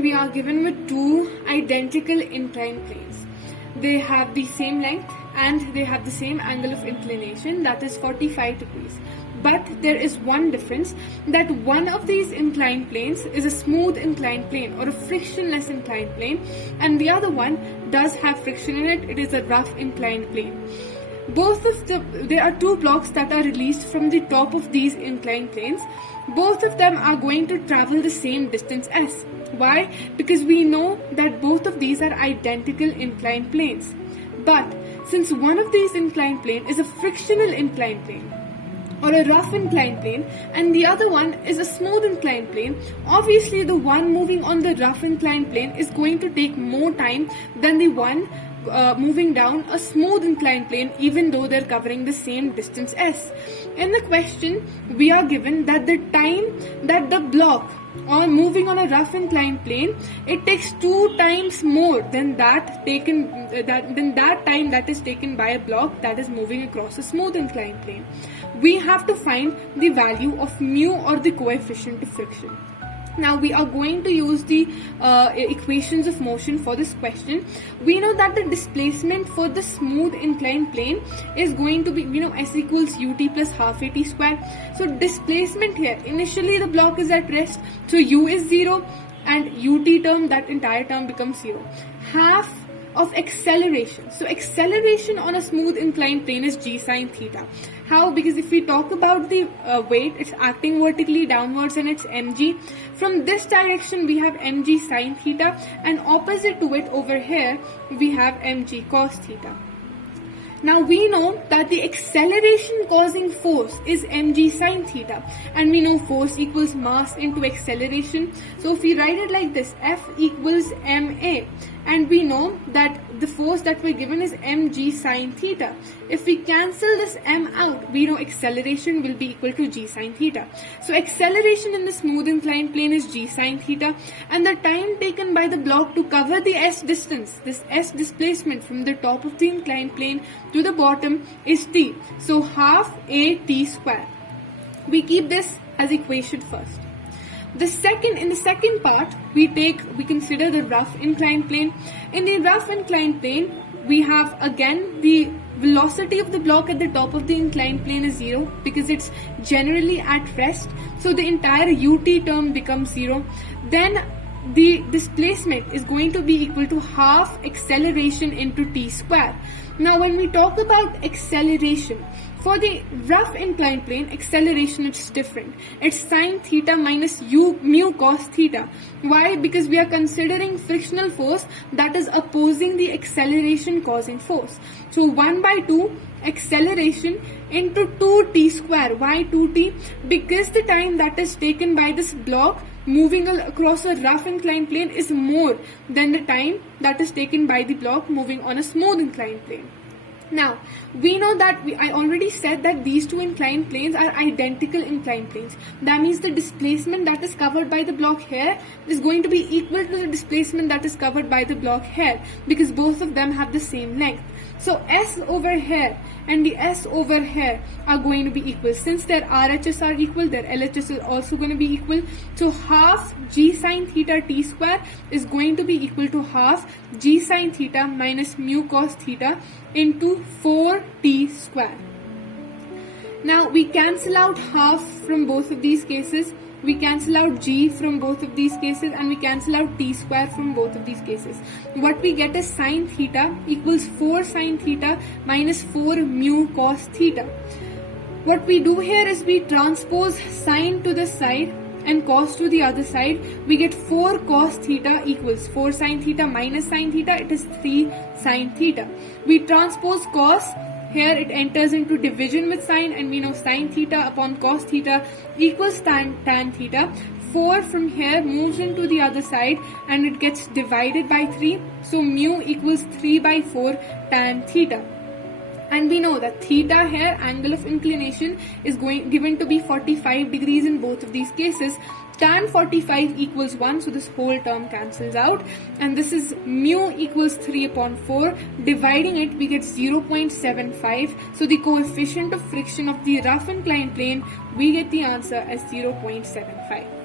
question, we are given with two identical inclined planes. They have the same length and they have the same angle of inclination, that is 45 degrees. But there is one difference, that one of these inclined planes is a smooth inclined plane or a frictionless inclined plane, and the other one does have friction in it. It is a rough inclined plane. There are two blocks that are released from the top of these inclined planes. Both of them are going to travel the same distance s. Why? Because we know that both of these are identical inclined planes. But since one of these inclined plane is a frictional inclined plane or a rough inclined plane and the other one is a smooth inclined plane, obviously the one moving on the rough inclined plane is going to take more time than the one moving down a smooth inclined plane, even though they're covering the same distance s. In the question, we are given that the time that the block or moving on a rough inclined plane, it takes 2 times more than that time that is taken by a block that is moving across a smooth inclined plane. We have to find the value of mu, or the coefficient of friction. Now we are going to use the equations of motion for this question. We know that the displacement for the smooth inclined plane is going to be, s equals ut plus half at square. So displacement here, initially the block is at rest, so u is 0 and ut term, that entire term becomes 0. Half of acceleration. So acceleration on a smooth inclined plane is g sine theta. How? Because if we talk about the weight, it's acting vertically downwards and it's mg. From this direction we have mg sine theta, and opposite to it over here we have mg cos theta. Now we know that the acceleration causing force is mg sine theta, and we know force equals mass into acceleration. So if we write it like this, F equals ma, and we know that the force that we're given is mg sine theta. If we cancel this m out, we know acceleration will be equal to g sine theta. So acceleration in the smooth inclined plane is g sine theta, and the time taken by the block to cover the s distance, this s displacement from the top of the inclined plane to the bottom, is t. So half a t square. We keep this as equation first. In the second part, we consider the rough inclined plane. In the rough inclined plane, we have again the velocity of the block at the top of the inclined plane is 0 because it's generally at rest. So the entire ut term becomes 0. Then the displacement is going to be equal to half acceleration into t square. Now when we talk about acceleration, for the rough inclined plane, acceleration is different. It's sine theta minus mu cos theta. Why? Because we are considering frictional force that is opposing the acceleration causing force. So 1 by 2 acceleration into 2t square. Why 2t? Because the time that is taken by this block moving across a rough inclined plane is more than the time that is taken by the block moving on a smooth inclined plane. Now, we know that I already said that these two inclined planes are identical inclined planes. That means the displacement that is covered by the block here is going to be equal to the displacement that is covered by the block here, because both of them have the same length. So S over here and the S over here are going to be equal. Since their RHS are equal, their LHS is also going to be equal. So half g sine theta t square is going to be equal to half g sine theta minus mu cos theta into 4t square. Now we cancel out half from both of these cases. We cancel out g from both of these cases, and we cancel out t square from both of these cases. What we get is sine theta equals 4 sine theta minus 4 mu cos theta. What we do here is we transpose sine to this side and cos to the other side. We get 4 cos theta equals 4 sine theta minus sine theta. It is 3 sine theta. We transpose cos. Here it enters into division with sine, and we know sine theta upon cos theta equals tan theta. 4 from here moves into the other side and it gets divided by 3. So mu equals 3 by 4 tan theta. And we know that theta here, angle of inclination, is given to be 45 degrees in both of these cases. Tan 45 equals 1, so this whole term cancels out, and this is mu equals 3 upon 4. Dividing it, we get 0.75. So the coefficient of friction of the rough inclined plane, we get the answer as 0.75.